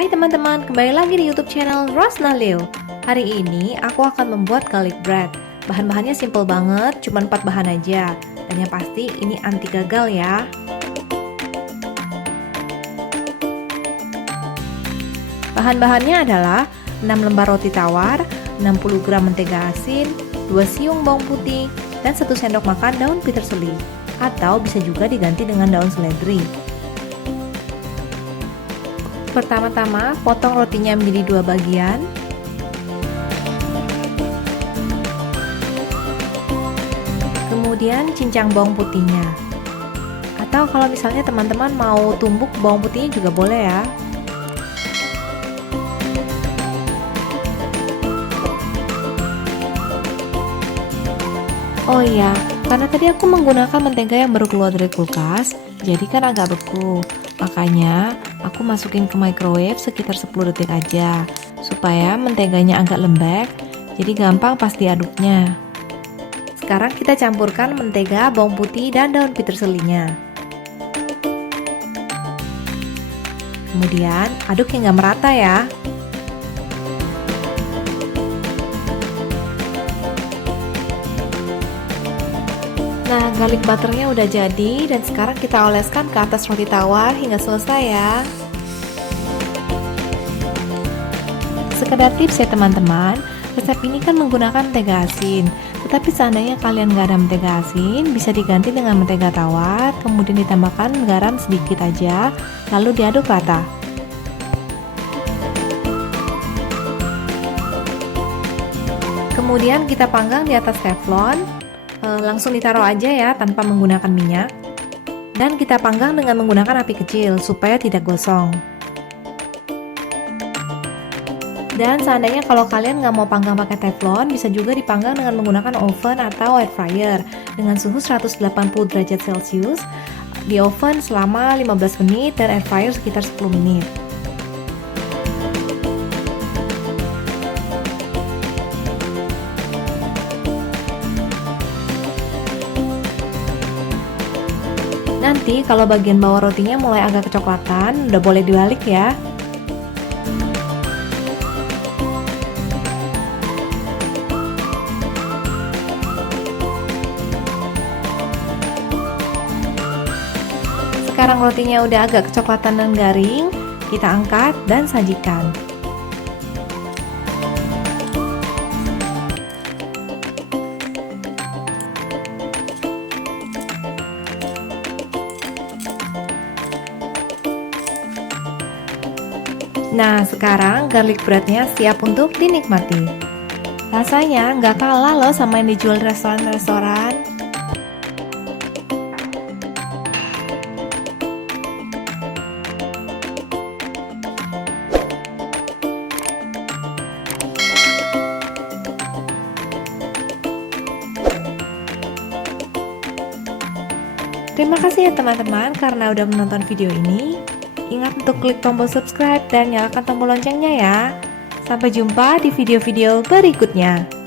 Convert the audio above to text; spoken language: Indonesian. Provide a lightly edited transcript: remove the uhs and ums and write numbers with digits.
Hai teman-teman, kembali lagi di YouTube channel Rosna Leo. Hari ini aku akan membuat garlic bread. Bahan-bahannya simple banget, cuma 4 bahan aja. Dan yang pasti ini anti gagal ya. Bahan-bahannya adalah 6 lembar roti tawar, 60 gram mentega asin, 2 siung bawang putih, dan 1 sendok makan daun peterseli. Atau bisa juga diganti dengan daun seledri. Pertama-tama, potong rotinya menjadi 2 bagian. Kemudian cincang bawang putihnya. Atau kalau misalnya teman-teman mau tumbuk bawang putihnya juga boleh ya. Oh iya, karena tadi aku menggunakan mentega yang baru keluar dari kulkas, jadi kan agak beku. Makanya aku masukin ke microwave sekitar 10 detik aja, supaya menteganya agak lembek, jadi gampang pas diaduknya. Sekarang kita campurkan mentega, bawang putih, dan daun peterselinya. Kemudian aduk hingga merata ya. Nah, garlic butternya udah jadi dan sekarang kita oleskan ke atas roti tawar hingga selesai ya. Sekedar tips ya teman-teman, resep ini kan menggunakan mentega asin. Tetapi seandainya kalian nggak ada mentega asin, bisa diganti dengan mentega tawar, kemudian ditambahkan garam sedikit aja, lalu diaduk rata. Kemudian kita panggang di atas teflon. Langsung ditaruh aja ya tanpa menggunakan minyak, dan kita panggang dengan menggunakan api kecil supaya tidak gosong. Dan seandainya kalau kalian nggak mau panggang pakai teflon, bisa juga dipanggang dengan menggunakan oven atau air fryer dengan suhu 180 derajat celcius di oven selama 15 menit dan air fryer sekitar 10 menit. Nanti kalau bagian bawah rotinya mulai agak kecoklatan, udah boleh dibalik ya. Sekarang rotinya udah agak kecoklatan dan garing, kita angkat dan sajikan. Nah, sekarang garlic breadnya siap untuk dinikmati. Rasanya nggak kalah loh sama yang dijual di restoran-restoran. Terima kasih ya teman-teman karena udah menonton video ini. Ingat untuk klik tombol subscribe dan nyalakan tombol loncengnya ya. Sampai jumpa di video-video berikutnya.